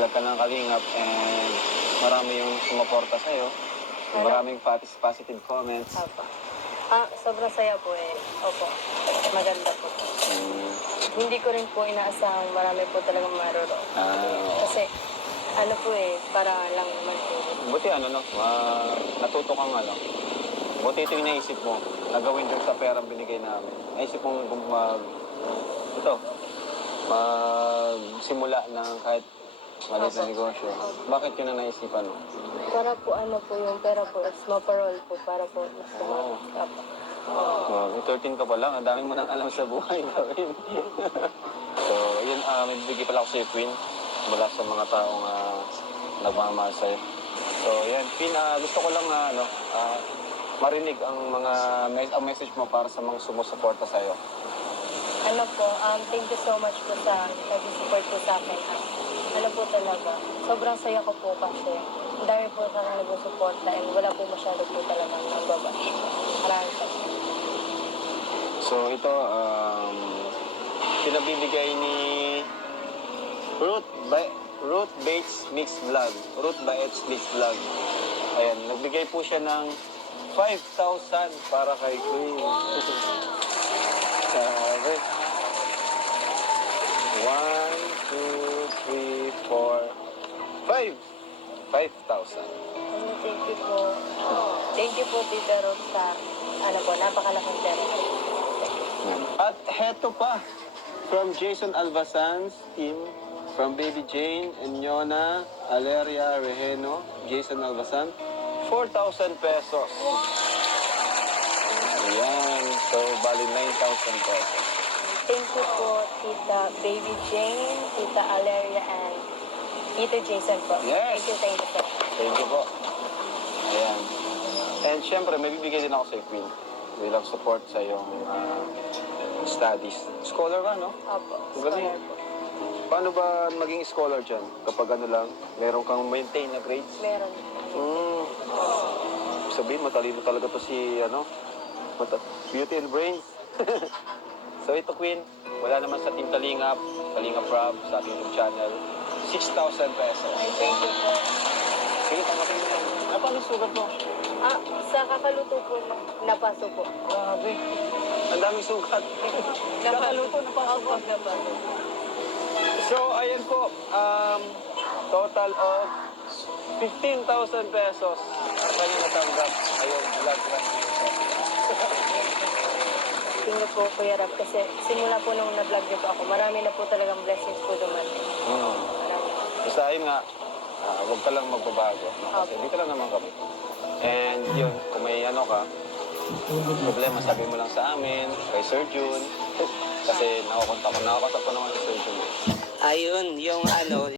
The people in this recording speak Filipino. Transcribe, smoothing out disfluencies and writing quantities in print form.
nag-vlog ka ng Kalingap and marami yung sumuporta sa'yo. Ano? Maraming positive comments. Opo. Sobrang saya po eh. Opo. Maganda po. Mm, Hindi ko rin po inaasahang marami po talagang maroroon. oo. Kasi ano po eh, para lang naman po. Buti natuto kang buti ito yung naisip mo, nagawin dun sa perang binigay namin. Naisip mong magsimula ng kahit maliit na Opo. negosyo. Bakit yun ang naisipan mo? Para po ano po yung pera po is maparol po para po mas Oo. Opo. 13 ka pa lang, ang dami mo nang alam sa buhay gawin. So, yun, may bibigay pala ako sa'yo, Queen, mula sa mga taong nagmamahal sa'yo. So, yan, Queen, gusto ko lang marinig ang message mo para sa mga sumusuporta sa'yo. Ano po, thank you so much po sa nag-support po sa akin. Ano po talaga, sobrang saya ko po kasi ang dami po sa akin nag-suporta and wala po masyado po talaga ng babash. Maraming salamat. So, ito, pinabibigay ni Ruth Bates Mix Vlog. Ruth Bates Mix Vlog. Ayan, nagbigay po siya ng 5,000 para kay Queen. Sabi. 1, 2, 3, 4, 5. 5,000. Thank you po. Thank you po, Tita Rose, sa napakalaking pera. At heto pa, from Jason Albasan's team, from Baby Jane, Enyona, Aleria Reheno, Jason Albasan, 4,000 pesos. Ayan, so bali 9,000 pesos. Thank you po, Tita Baby Jane, Tita Aleria, and Tita Jason po. Yes. Thank you po. Thank you po. Ayan. And syempre, may bibigay din ako sa Queen. Bilang support sa iyong studies. Scholar ka, no? Opo, Galing. scholar po. Paano ba maging scholar dyan? Kapag meron kang maintain na grades? Meron. Sabihin, matalino talaga to si, beauty and brains. So ito, Queen, wala naman sa Team Kalingap, Kalingap Rob, sa ating YouTube channel, 6,000 pesos. Ay, thank you po. Sige, tanggapin mo yan. Paano sugat mo? Sa kakaluto po, napaso po. Grabe. Ang daming sugat. Kakaluto, napasok Opo, napaso. So, ayan po, total of 15,000 pesos ang kanyang natanggap. Ayun, vlog lang. Tingnan po, Kuya Rap, kasi simula po nung na-vlog niyo po ako, marami na po talagang blessings po dumating. Marami. Isa yun nga, huwag ka lang magbabago. No? Kasi dito lang naman kami. And yun, kung may problema, sabi mo lang sa amin, kay Sir June. Kasi nakakontak ko naman si Sir June. Ayun, yung